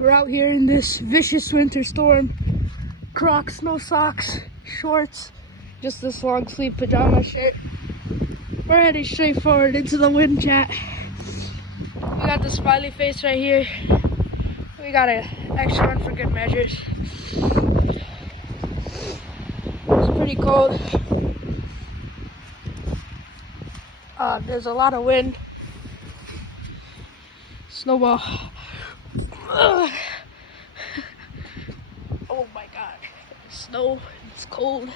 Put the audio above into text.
We're out here in this vicious winter storm. Crocs, no socks, shorts, just this long sleeve pajama shirt. We're heading straight forward into the wind, chat. We got the smiley face right here. We got an extra one for good measures. It's pretty cold. There's a lot of wind. Snowball. Oh my god. Snow, it's cold.